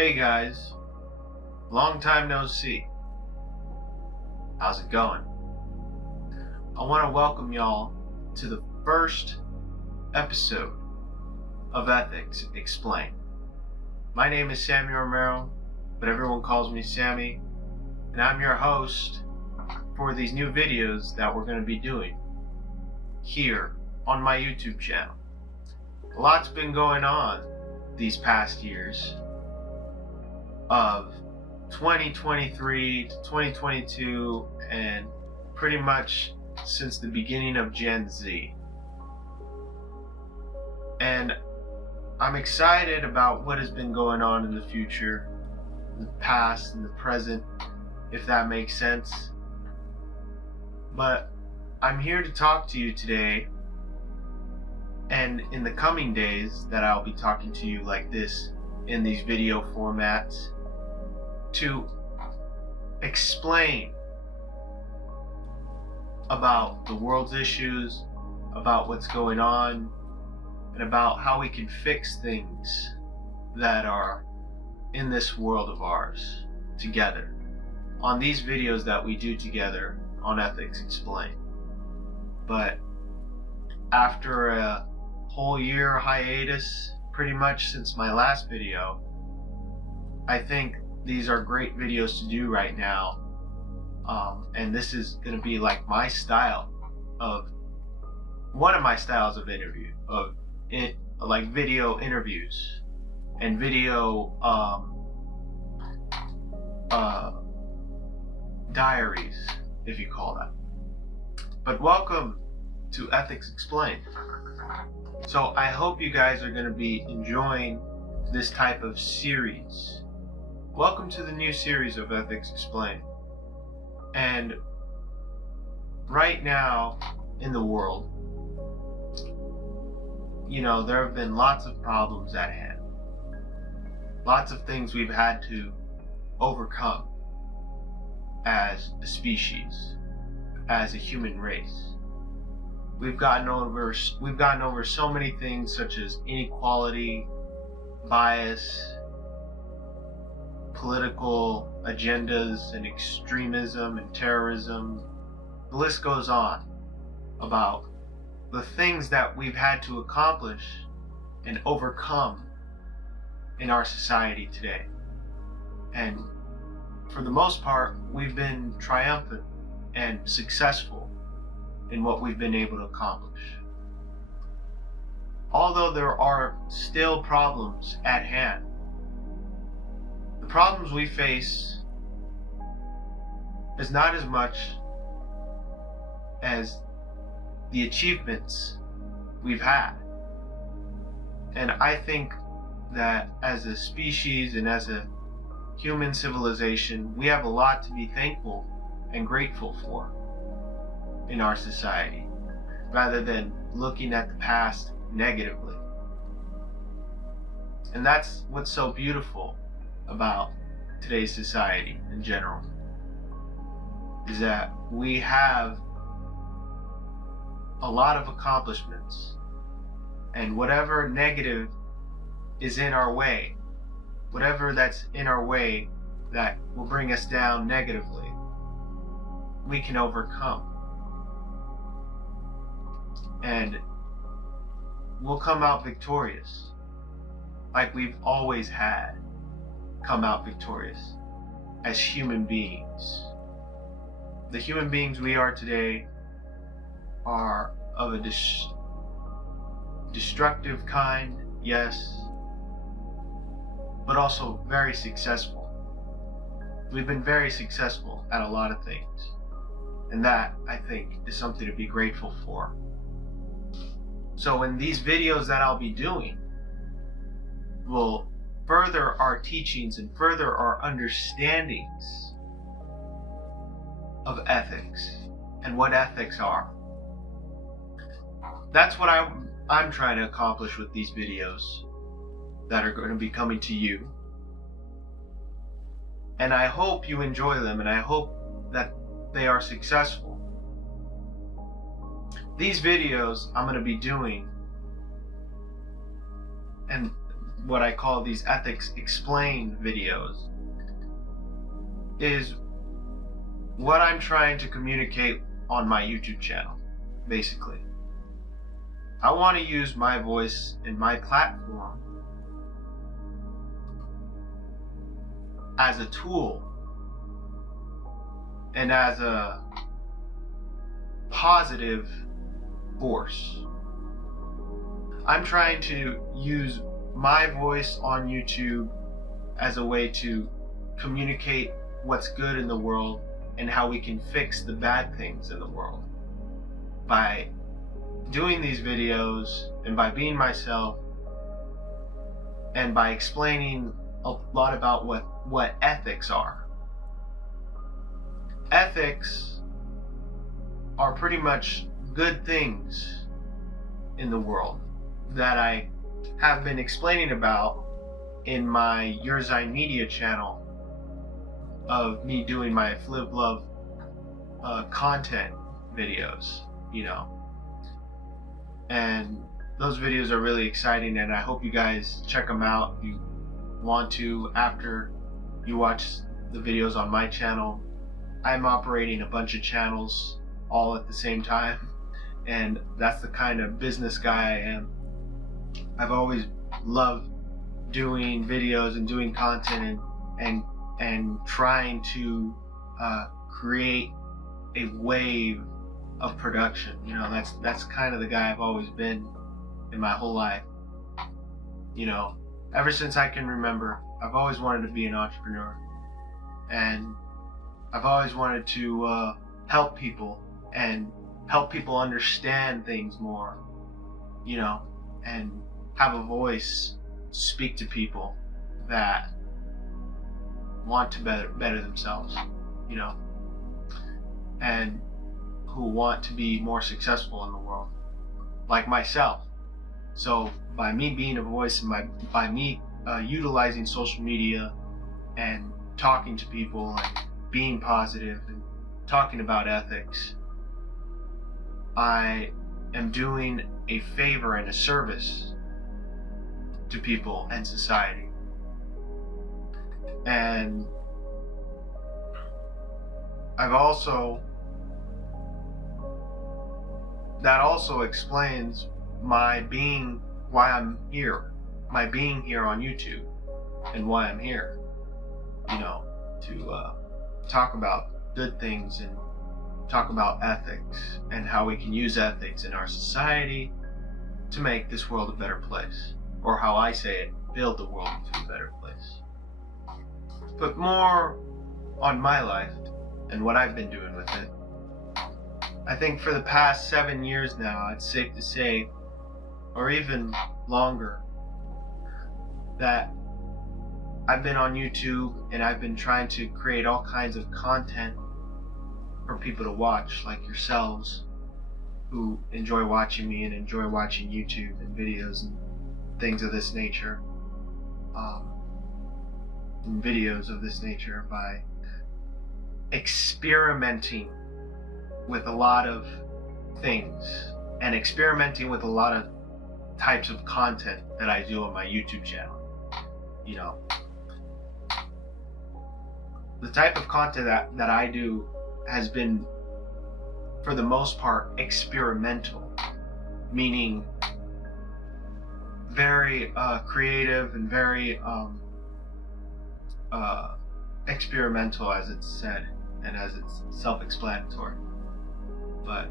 Hey guys, long time no see. How's it going? I want to welcome y'all to the first episode of Ethics Explained. My name is Samuel Romero, but everyone calls me Sammy, and I'm your host for these new videos that we're going to be doing here on my YouTube channel. A lot's been going on these past years of 2023 to 2022 and pretty much since the beginning of Gen Z. And I'm excited about what has been going on in the future, the past and the present, if that makes sense. But I'm here to talk to you today, and in the coming days that I'll be talking to you like this in these video formats, to explain about the world's issues, about what's going on, and about how we can fix things that are in this world of ours together on these videos that we do together on Ethics Explained. But after a whole year hiatus, pretty much since my last video, I think these are great videos to do right now, and this is going to be like my style of one of my styles of interview, like video interviews and video diaries, if you call that. But welcome to Ethics Explained. So I hope you guys are going to be enjoying this type of series. Welcome to the new series of Ethics Explained. And right now in the world, there have been lots of problems at hand. Lots of things we've had to overcome as a species, as a human race. We've gotten over so many things such as inequality, bias, political agendas and extremism and terrorism. The list goes on about the things that we've had to accomplish and overcome in our society today. And for the most part, we've been triumphant and successful in what we've been able to accomplish. Although there are still problems at hand, the problems we face is not as much as the achievements we've had. And I think that as a species and as a human civilization, we have a lot to be thankful and grateful for in our society, rather than looking at the past negatively. And that's what's so beautiful about today's society in general, is that we have a lot of accomplishments, and whatever negative is in our way, whatever that's in our way that will bring us down negatively, we can overcome. And we'll come out victorious, like we've always had come out victorious as human beings. The human beings we are today are of a destructive kind, yes, but also very successful. We've been very successful at a lot of things, and that, I think, is something to be grateful for. So in these videos that I'll be doing, will further our teachings and further our understandings of ethics and what ethics are. That's what I'm trying to accomplish with these videos that are going to be coming to you. And I hope you enjoy them, and I hope that they are successful. These videos I'm going to be doing, and what I call these ethics explained videos is what I'm trying to communicate on my YouTube channel, basically. I want to use my voice and my platform as a tool and as a positive force. I'm trying to use my voice on YouTube as a way to communicate what's good in the world and how we can fix the bad things in the world by doing these videos and by being myself and by explaining a lot about what ethics are. Ethics are pretty much good things in the world that I have been explaining about in my Yurzign media channel of me doing my Flip Love content videos, and those videos are really exciting, and I hope you guys check them out if you want to after you watch the videos on my channel. I'm operating a bunch of channels all at the same time, and that's the kind of business guy I am. I've always loved doing videos and doing content and trying to create a wave of production. That's kind of the guy I've always been in my whole life. Ever since I can remember, I've always wanted to be an entrepreneur, and I've always wanted to help people and help people understand things more, and have a voice to speak to people that want to better themselves, and who want to be more successful in the world, like myself. So by me being a voice and by me utilizing social media and talking to people and being positive and talking about ethics, I am doing a favor and a service to people and society. And that also explains why I'm here, my being here on YouTube, and why I'm here, to talk about good things and talk about ethics and how we can use ethics in our society to make this world a better place, or how I say it, build the world into a better place. But more on my life and what I've been doing with it. I think for the past 7 years now, it's safe to say, or even longer, that I've been on YouTube and I've been trying to create all kinds of content for people to watch, like yourselves, who enjoy watching me and enjoy watching YouTube and videos and things of this nature, and videos of this nature, by experimenting with a lot of things and experimenting with a lot of types of content that I do on my YouTube channel. The type of content that I do has been, for the most part, experimental, meaning very creative and very experimental, as it's said and as it's self-explanatory. But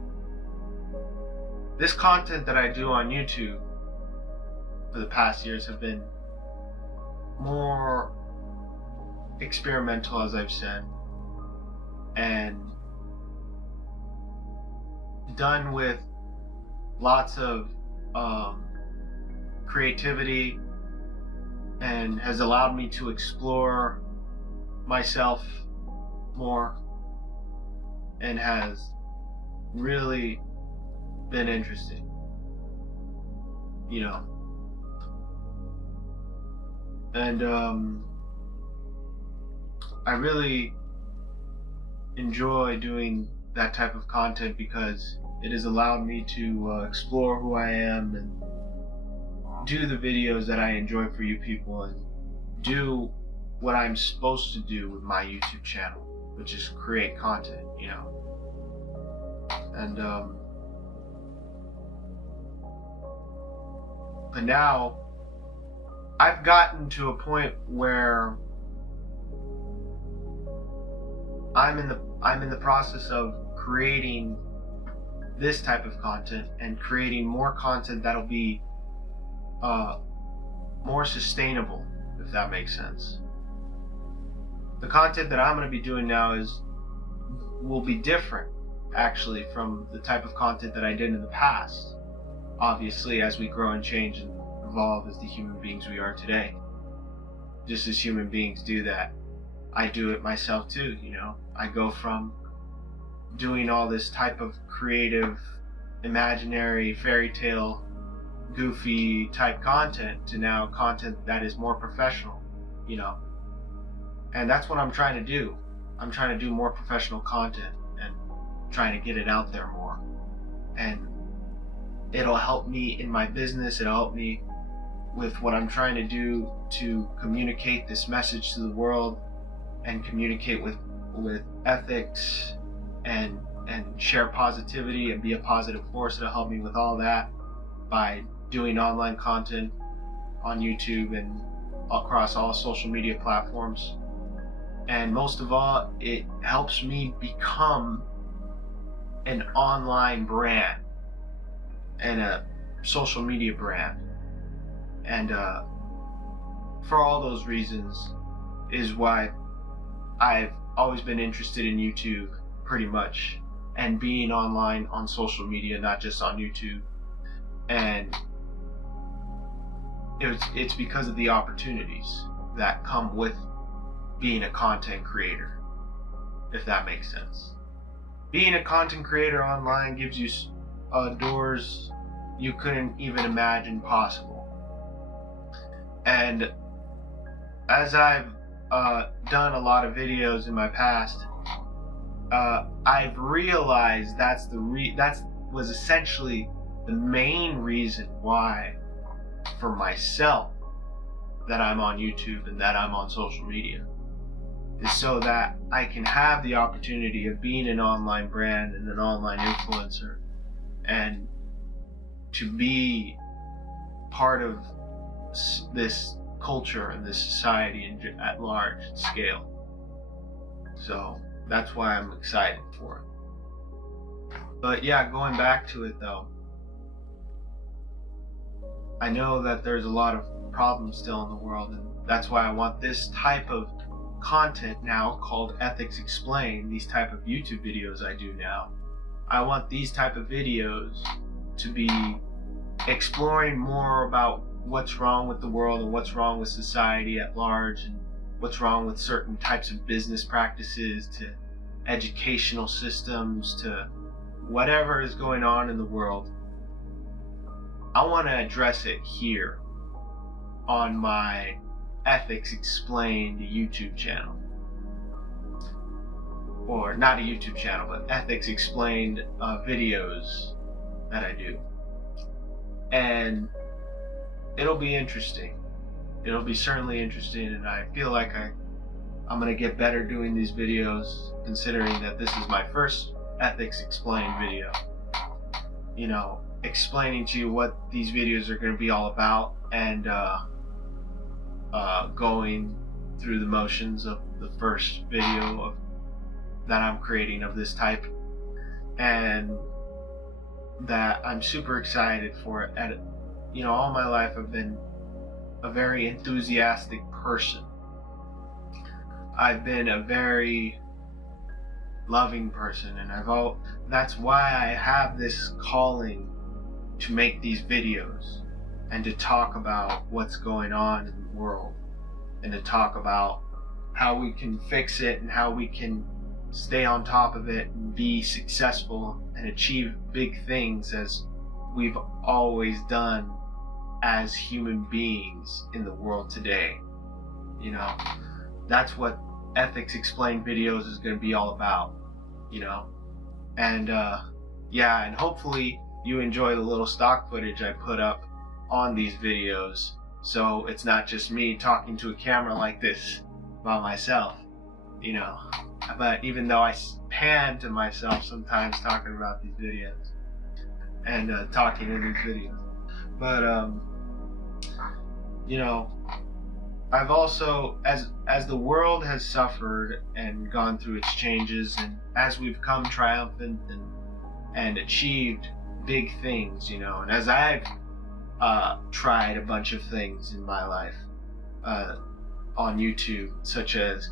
this content that I do on YouTube for the past years have been more experimental, as I've said, and done with lots of creativity, and has allowed me to explore myself more, and has really been interesting, and I really enjoy doing that type of content because it has allowed me to explore who I am do the videos that I enjoy for you people and do what I'm supposed to do with my YouTube channel, which is create content, And but now I've gotten to a point where I'm in the process of creating this type of content and creating more content that'll be more sustainable, if that makes sense. The content that I'm going to be doing now will be different, actually, from the type of content that I did in the past. Obviously, as we grow and change and evolve as the human beings we are today, just as human beings do that, I do it myself too. I go from doing all this type of creative, imaginary, fairy tale, goofy type content to now content that is more professional, and that's what I'm trying to do. I'm trying to do more professional content and trying to get it out there more, and it'll help me in my business. It'll help me with what I'm trying to do to communicate this message to the world and communicate with ethics and share positivity and be a positive force. It'll help me with all that by doing online content on YouTube and across all social media platforms. And most of all, it helps me become an online brand and a social media brand. And for all those reasons is why I've always been interested in YouTube, pretty much, and being online on social media, not just on YouTube. And it's because of the opportunities that come with being a content creator, if that makes sense. Being a content creator online gives you doors you couldn't even imagine possible. And as I've done a lot of videos in my past, I've realized that was essentially the main reason why, for myself, that I'm on YouTube and that I'm on social media, is so that I can have the opportunity of being an online brand and an online influencer, and to be part of this culture and this society at large scale. So that's why I'm excited for it. But yeah, going back to it though, I know that there's a lot of problems still in the world, and that's why I want this type of content now called Ethics Explained, these type of YouTube videos I do now. I want these type of videos to be exploring more about what's wrong with the world and what's wrong with society at large, and what's wrong with certain types of business practices, to educational systems, to whatever is going on in the world. I want to address it here on my Ethics Explained YouTube channel. Or not a YouTube channel, but Ethics Explained videos that I do. And it'll be interesting. It'll be certainly interesting, and I feel like I'm going to get better doing these videos, considering that this is my first Ethics Explained video. Explaining to you what these videos are going to be all about, and going through the motions of the first video that I'm creating of this type, and that I'm super excited for it. All my life I've been a very enthusiastic person. I've been a very loving person, and that's why I have this calling to make these videos and to talk about what's going on in the world, and to talk about how we can fix it and how we can stay on top of it and be successful and achieve big things as we've always done as human beings in the world today. That's what Ethics Explained videos is going to be all about, and and hopefully you enjoy the little stock footage I put up on these videos, so it's not just me talking to a camera like this by myself, you know. But even though I pan to myself sometimes talking about these videos and talking in these videos, but you know, I've also, as the world has suffered and gone through its changes, and as we've come triumphant and achieved big things, you know, and as I've tried a bunch of things in my life on YouTube, such as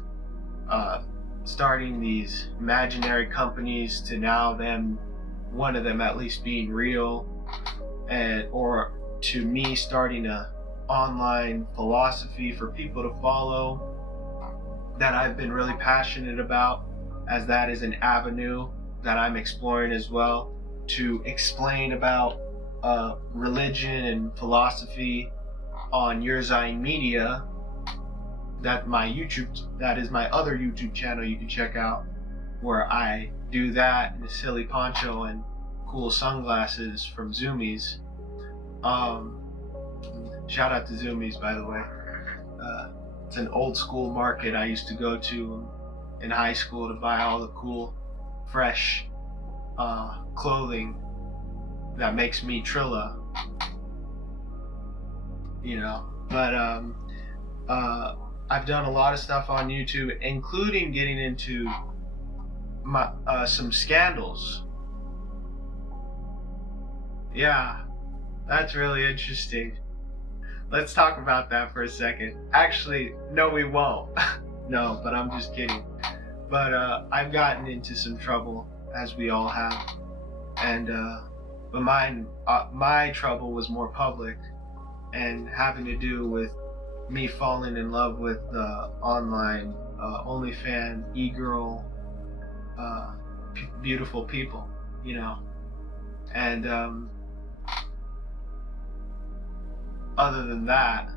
starting these imaginary companies to now one of them at least being real, or to me starting a online philosophy for people to follow that I've been really passionate about, as that is an avenue that I'm exploring as well, to explain about religion and philosophy on Yurzign Media. That is my other YouTube channel you can check out, where I do that in a silly poncho and cool sunglasses from Zoomies. Shout out to Zoomies, by the way. It's an old school market I used to go to in high school to buy all the cool, fresh clothing that makes me Trilla, you know. But I've done a lot of stuff on YouTube, including getting into some scandals. Yeah, that's really interesting. Let's talk about that for a second. Actually, no, we won't. No, but I'm just kidding. But I've gotten into some trouble, as we all have, and but my trouble was more public and having to do with me falling in love with online OnlyFans e-girl beautiful people, you know. And other than that,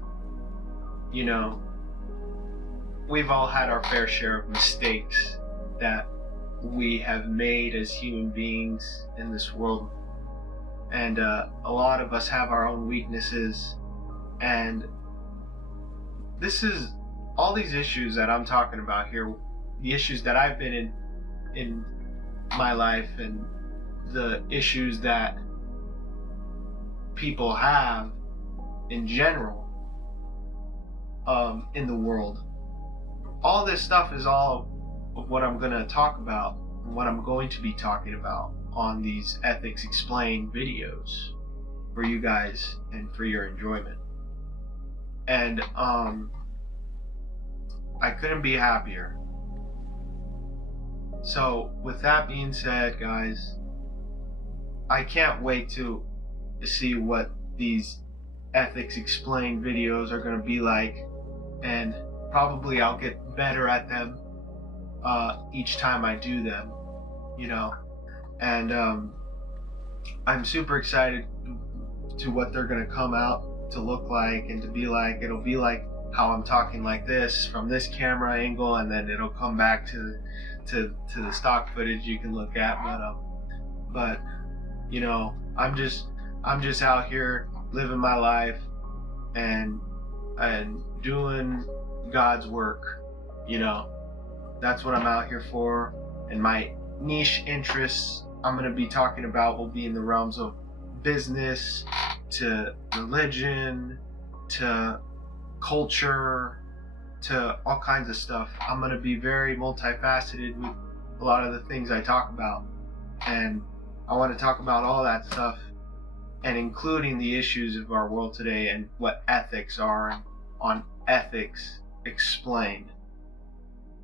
you know, we've all had our fair share of mistakes that we have made as human beings in this world, and a lot of us have our own weaknesses, and this is all these issues that I'm talking about here, the issues that I've been in my life, and the issues that people have in general in the world. All this stuff is all of what I'm going to talk about, and what I'm going to be talking about on these Ethics Explained videos for you guys and for your enjoyment. And I couldn't be happier. So with that being said, guys, I can't wait to see what these Ethics Explained videos are going to be like, and probably I'll get better at them each time I do them, you know. And I'm super excited to what they're going to come out to look like and to be like. It'll be like how I'm talking like this from this camera angle, and then it'll come back to the stock footage you can look at. But you know, I'm just out here living my life and doing God's work, you know. That's what I'm out here for. And my niche interests I'm going to be talking about will be in the realms of business, to religion, to culture, to all kinds of stuff. I'm going to be very multifaceted with a lot of the things I talk about, and I want to talk about all that stuff, and including the issues of our world today and what ethics are on Ethics Explained.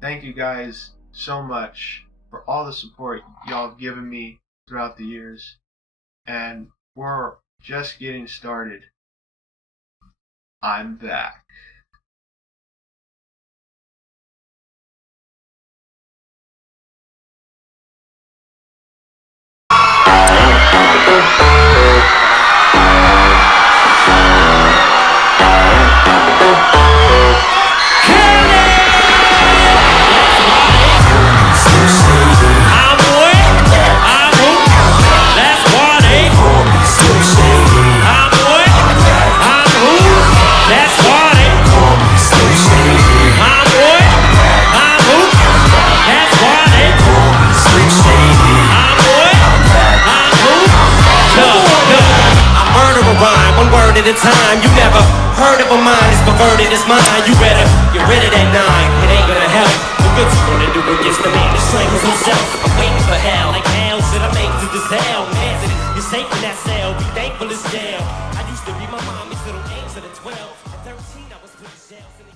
Thank you guys so much for all the support y'all have given me throughout the years, and we're just getting started. I'm back. word at a time. You never heard of a mind as perverted as mine. You better get rid of that 9, it ain't gonna help. The good you gonna do against the man that strangles himself. I'm waiting for hell, like hell should I make to this hell? Man, you're safe in that cell, be thankful it's jail. I used to read my mommy's little angel at 12. At 13 I was put in jail.